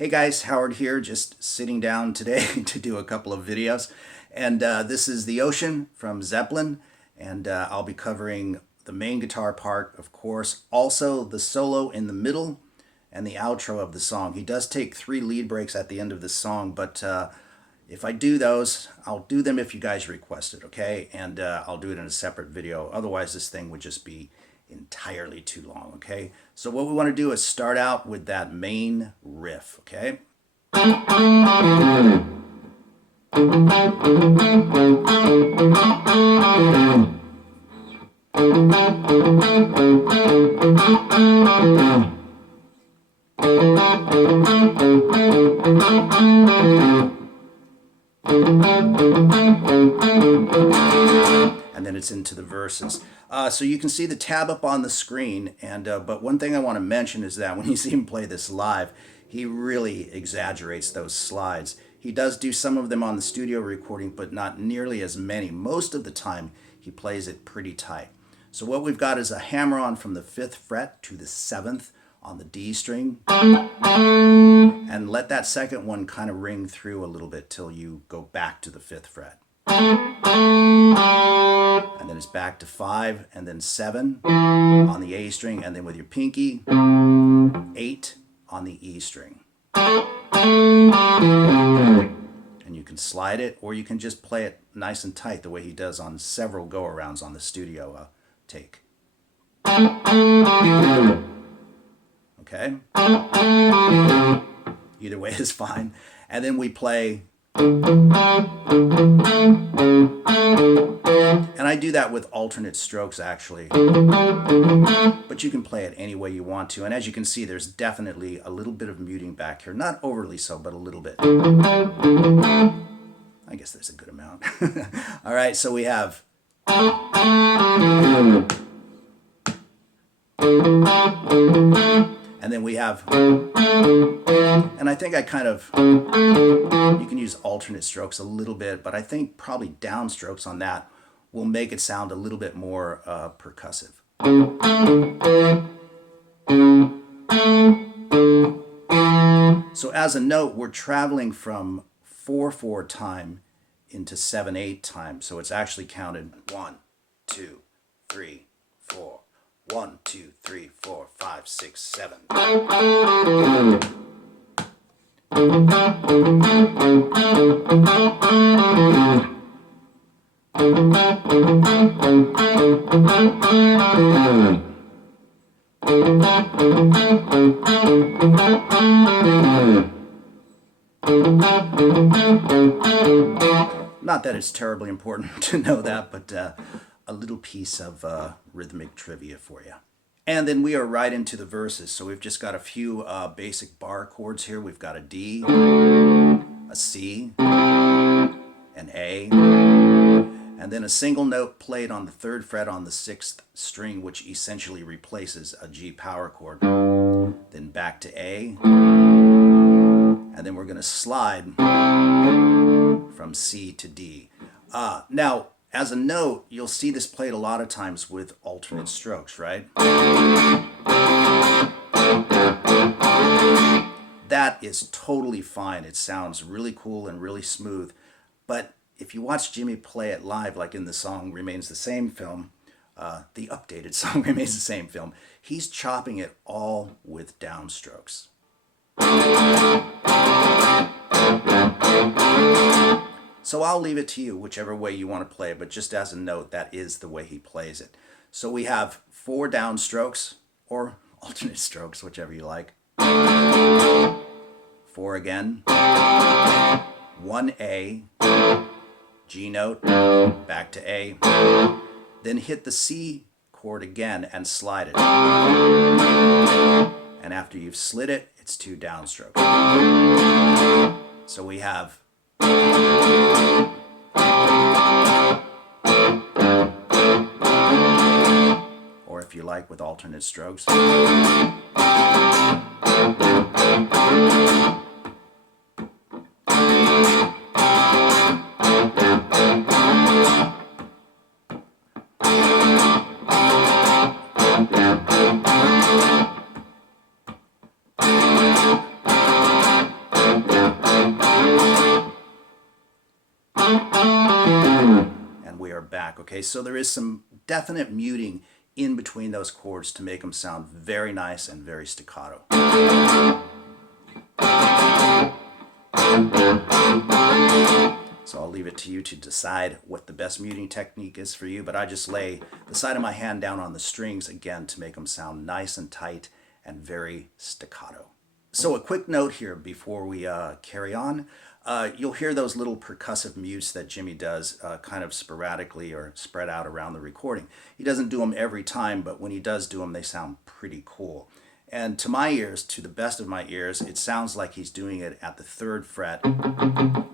Hey guys, Howard here, just sitting down today to do a couple of videos. And this is The Ocean from Zeppelin, and I'll be covering the main guitar part, of course, also the solo in the middle and the outro of the song. He does take 3 lead breaks at the end of the song, but if I do those, I'll do them if you guys request it, okay? And I'll do it in a separate video. Otherwise, this thing would just be entirely too long, okay? So what we want to do is start out with that main riff, okay? And then it's into the verses. So you can see the tab up on the screen, and but one thing I want to mention is that when you see him play this live, he really exaggerates those slides. He does do some of them on the studio recording, but not nearly as many. Most of the time, he plays it pretty tight. So what we've got is a hammer-on from the 5th fret to the 7th on the D string, and let that second one kind of ring through a little bit till you go back to the 5th fret. And then it's back to 5 and then 7 on the A string, and then with your pinky, 8 on the E string. And you can slide it, or you can just play it nice and tight the way he does on several go-arounds on the studio take. Okay? Either way is fine. And then we play, and I do that with alternate strokes actually, but you can play it any way you want to. And as you can see, there's definitely a little bit of muting back here, not overly so, but a little bit. I guess there's a good amount. All right, so we have and then we have, and I think I kind of, you can use alternate strokes a little bit, but I think probably downstrokes on that will make it sound a little bit more percussive. So as a note, we're traveling from 4/4 time into 7/8 time. So it's actually counted 1, 2, 3, 4. 1, 2, 3, 4, 5, 6, 7. Not that it's terribly important to know that, but a little piece of rhythmic trivia for you. And then we are right into the verses. So we've just got a few basic bar chords here. We've got a D, a C, an A, and then a single note played on the 3rd fret on the 6th string, which essentially replaces a G power chord. Then back to A, and then we're going to slide from C to D. Now, as a note, you'll see this played a lot of times with alternate strokes, right? That is totally fine. It sounds really cool and really smooth. But if you watch Jimmy play it live, like in the song Remains the Same Film, the updated song Remains the Same Film, he's chopping it all with downstrokes. So I'll leave it to you, whichever way you want to play it, but just as a note, that is the way he plays it. So we have 4 downstrokes, or alternate strokes, whichever you like. 4 again. 1 A, G note, back to A. Then hit the C chord again and slide it. And after you've slid it, it's 2 downstrokes. So we have, or if you like, with alternate strokes. are back. Okay, so there is some definite muting in between those chords to make them sound very nice and very staccato. So I'll leave it to you to decide what the best muting technique is for you, but I just lay the side of my hand down on the strings again to make them sound nice and tight and very staccato. So a quick note here before we carry on. You'll hear those little percussive mutes that Jimmy does kind of sporadically or spread out around the recording. He doesn't do them every time, but when he does do them, they sound pretty cool. And to my ears, to the best of my ears, it sounds like he's doing it at the 3rd fret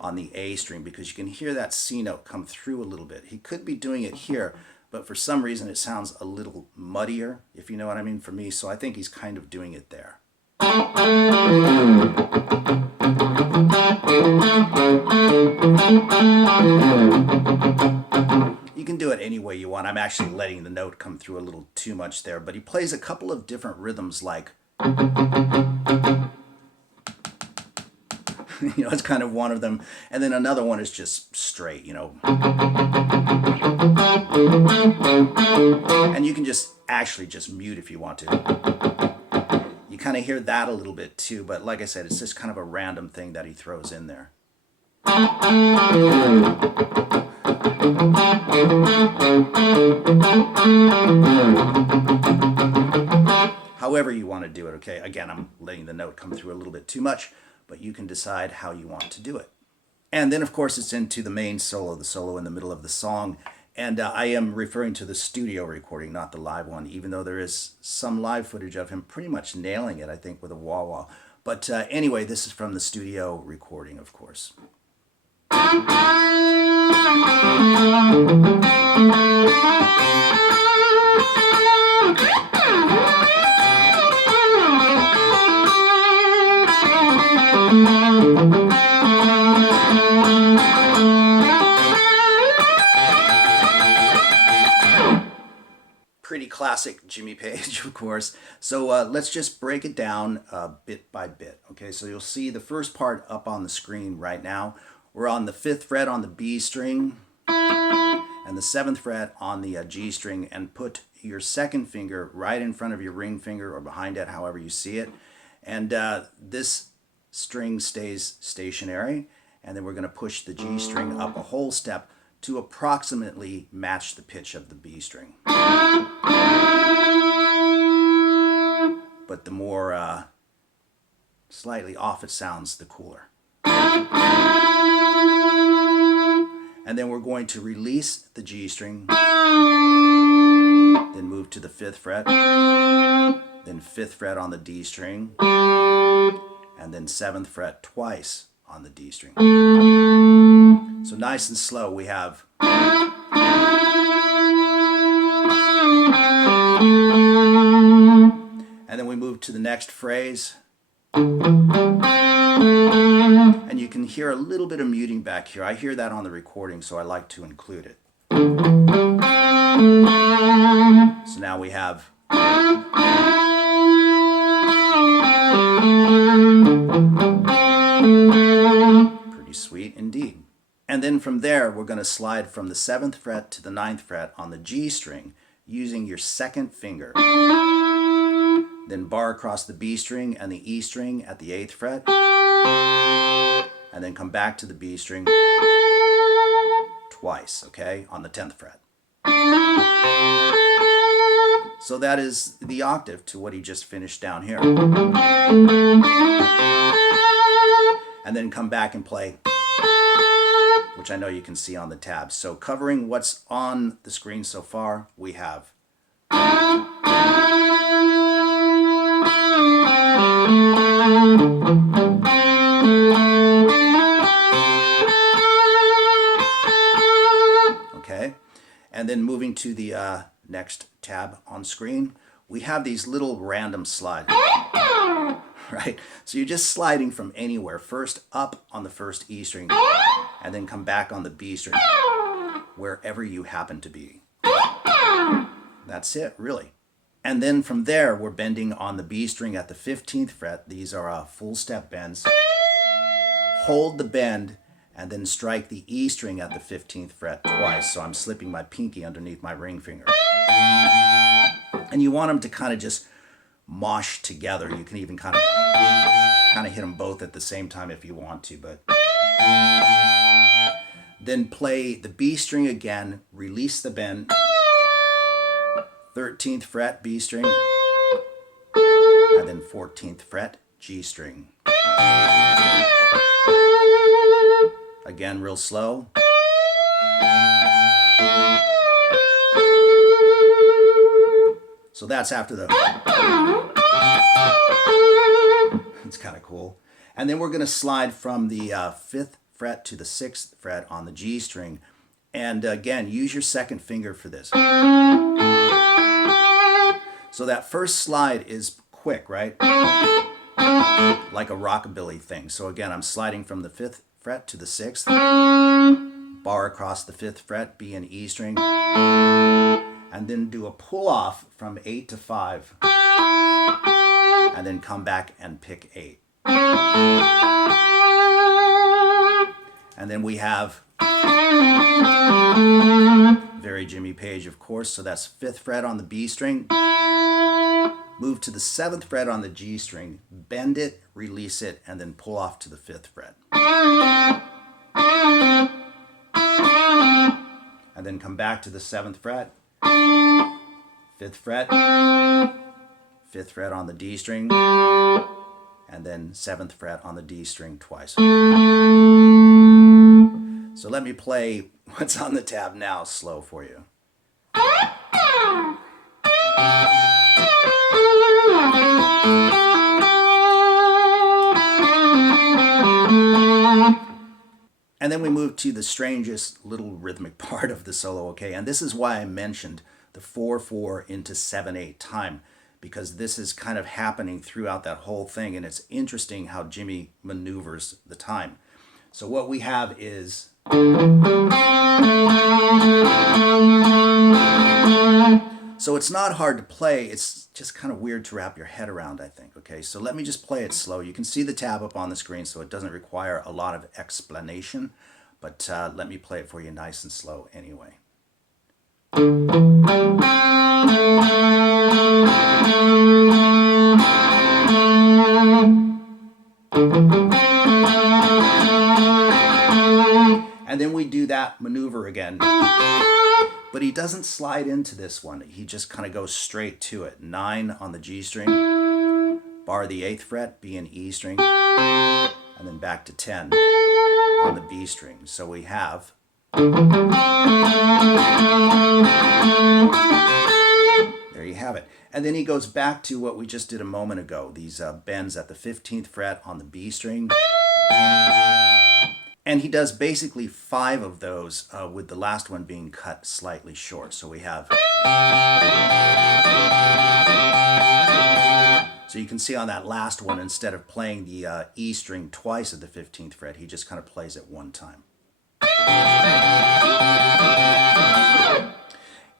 on the A string, because you can hear that C note come through a little bit. He could be doing it here, but for some reason it sounds a little muddier, if you know what I mean, for me. So I think he's kind of doing it there. You can do it any way you want. I'm actually letting the note come through a little too much there, but he plays a couple of different rhythms, like it's kind of one of them, and then another one is just straight, and you can just actually just mute if you want to. You kind of hear that a little bit too, but like I said, it's just kind of a random thing that he throws in there. However you want to do it, okay? Again, I'm letting the note come through a little bit too much, but you can decide how you want to do it. And then, of course, it's into the main solo, the solo in the middle of the song. And I am referring to the studio recording, not the live one, even though there is some live footage of him pretty much nailing it, I think, with a wah-wah. But anyway, this is from the studio recording, of course. Pretty classic Jimmy Page, of course. So let's just break it down bit by bit. Okay, so you'll see the first part up on the screen right now. We're on the 5th fret on the B string and the 7th fret on the G string, and put your 2nd finger right in front of your ring finger or behind it, however you see it. And this string stays stationary, and then we're going to push the G string up a whole step to approximately match the pitch of the B string. But the more slightly off it sounds, the cooler. And then we're going to release the G string, then move to the 5th fret, then 5th fret on the D string, and then 7th fret twice on the D string. So nice and slow, we have. And then we move to the next phrase. And you can hear a little bit of muting back here. I hear that on the recording, so I like to include it. So now we have. Pretty sweet indeed. And then from there, we're going to slide from the 7th fret to the 9th fret on the G string using your 2nd finger. Then bar across the B string and the E string at the 8th fret. And then come back to the B string twice, okay, on the 10th fret. So that is the octave to what he just finished down here. And then come back and play, which I know you can see on the tabs. So covering what's on the screen so far, we have. Okay, and then moving to the next tab on screen, we have these little random slides. Right? So you're just sliding from anywhere. First up on the first E string, and then come back on the B string, wherever you happen to be. That's it, really. And then from there, we're bending on the B string at the 15th fret. These are full step bends. Hold the bend, and then strike the E string at the 15th fret twice. So I'm slipping my pinky underneath my ring finger. And you want them to kind of just mosh together. You can even kind of hit them both at the same time if you want to, but then play the B string again, release the bend, 13th fret B string, and then 14th fret G string. Again, real slow. So that's after the... It's kind of cool. And then we're going to slide from the 5th fret to the 6th fret on the G string. And again, use your second finger for this. So that first slide is quick, right? Like a rockabilly thing. So again, I'm sliding from the 5th fret to the 6th. Bar across the 5th fret, B and E string. And then do a pull off from 8 to 5. And then come back and pick 8. And then we have very Jimmy Page, of course. So that's 5th fret on the B string. Move to the 7th fret on the G string. Bend it, release it, and then pull off to the 5th fret. And then come back to the 7th fret. 5th fret. 5th fret on the D string. And then 7th fret on the D string twice. So let me play what's on the tab now slow for you. And then we move to the strangest little rhythmic part of the solo, okay? And this is why I mentioned the 4/4 into 7/8 time, because this is kind of happening throughout that whole thing, and it's interesting how Jimmy maneuvers the time. So what we have is... So it's not hard to play, it's just kind of weird to wrap your head around, I think, okay? So let me just play it slow. You can see the tab up on the screen, so it doesn't require a lot of explanation, but let me play it for you nice and slow anyway. And then we do that maneuver again. But he doesn't slide into this one. He just kind of goes straight to it. 9 on the G string, bar the 8th fret, B and E string, and then back to 10 on the B string. So we have... There you have it. And then he goes back to what we just did a moment ago. These bends at the 15th fret on the B string. And he does basically 5 of those, with the last one being cut slightly short. So we have... So you can see on that last one, instead of playing the E string twice at the 15th fret, he just kind of plays it one time.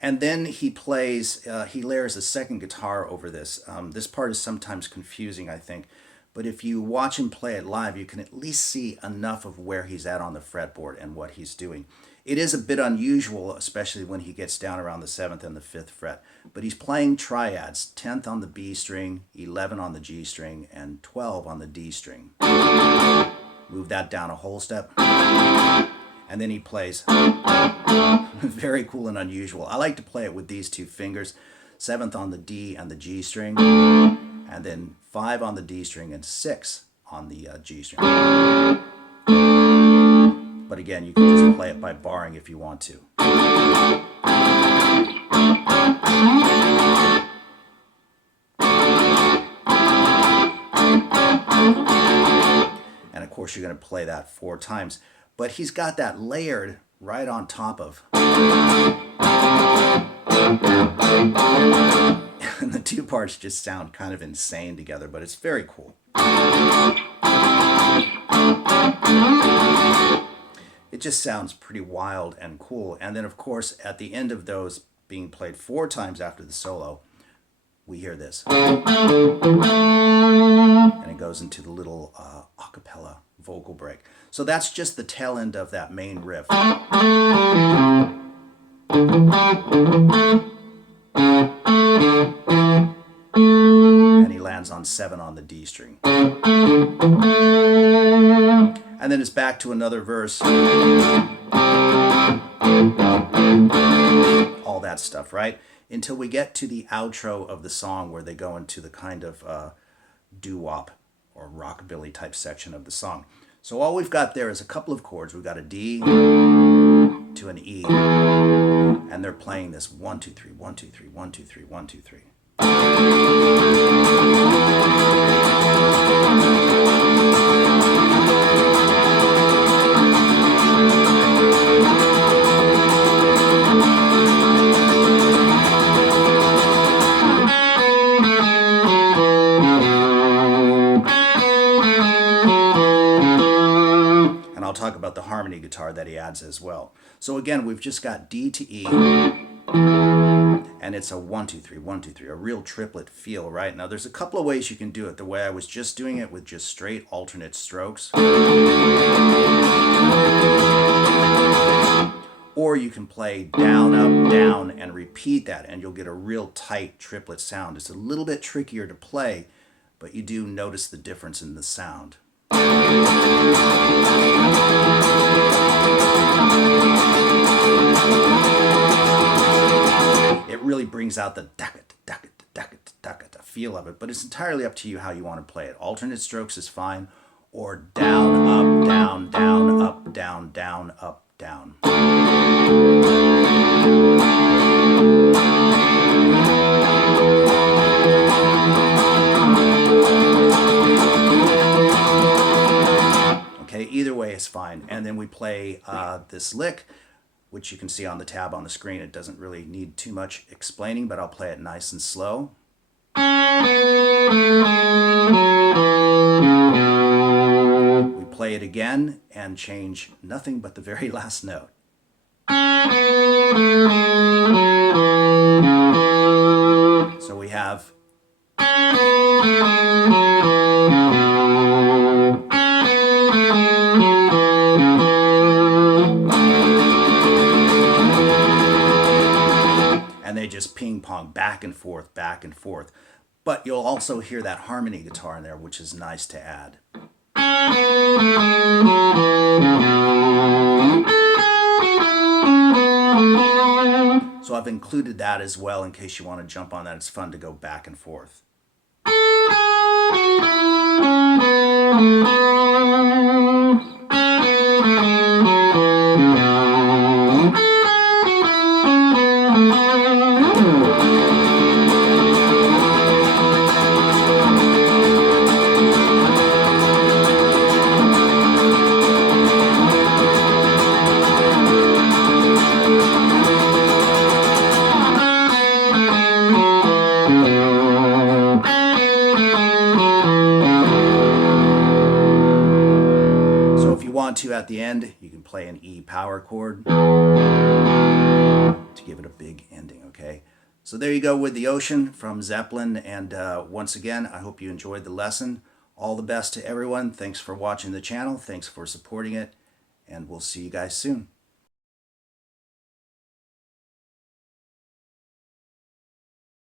And then he plays, he layers a second guitar over this. This part is sometimes confusing, I think. But if you watch him play it live, you can at least see enough of where he's at on the fretboard and what he's doing. It is a bit unusual, especially when he gets down around the 7th and the 5th fret. But he's playing triads, 10th on the B string, 11 on the G string, and 12 on the D string. Move that down a whole step. And then he plays very cool and unusual. I like to play it with these 2 fingers, 7th on the D and the G string, and then 5 on the D string and 6 on the G string. But again, you can just play it by barring if you want to. And of course, you're going to play that 4 times. But he's got that layered right on top of. And the 2 parts just sound kind of insane together, but it's very cool. It just sounds pretty wild and cool. And then, of course, at the end of those being played 4 times after the solo, we hear this. And it goes into the little a cappella vocal break. So that's just the tail end of that main riff. And he lands on 7 on the D string. And then it's back to another verse. All that stuff, right? Until we get to the outro of the song where they go into the kind of doo-wop or rockabilly type section of the song. So all we've got there is a couple of chords. We've got a D to an E, and they're playing this 1 2 3 1 2 3 1 2 3 1 2 3. And I'll talk about the harmony guitar that he adds as well. So again, we've just got D to E, and it's a 1 2 3 1 2 3, a real triplet feel, right? Now there's a couple of ways you can do it. The way I was just doing it with just straight alternate strokes, or you can play down, up, down, and repeat that, and you'll get a real tight triplet sound. It's a little bit trickier to play, but you do notice the difference in the sound. It really brings out the feel of it, but it's entirely up to you how you want to play it. Alternate strokes is fine, or down, up, down, down, up, down, down, up, down. Okay, either way is fine. And then we play this lick, which you can see on the tab on the screen. It doesn't really need too much explaining, but I'll play it nice and slow. We play it again and change nothing but the very last note. So we have and they just ping pong back and forth, back and forth. But you'll also hear that harmony guitar in there, which is nice to add. So I've included that as well in case you want to jump on that. It's fun to go back and forth. To at the end, you can play an E power chord to give it a big ending, okay? So there you go with The Ocean from Zeppelin, and once again, I hope you enjoyed the lesson. All the best to everyone. Thanks for watching the channel. Thanks for supporting it, and we'll see you guys soon.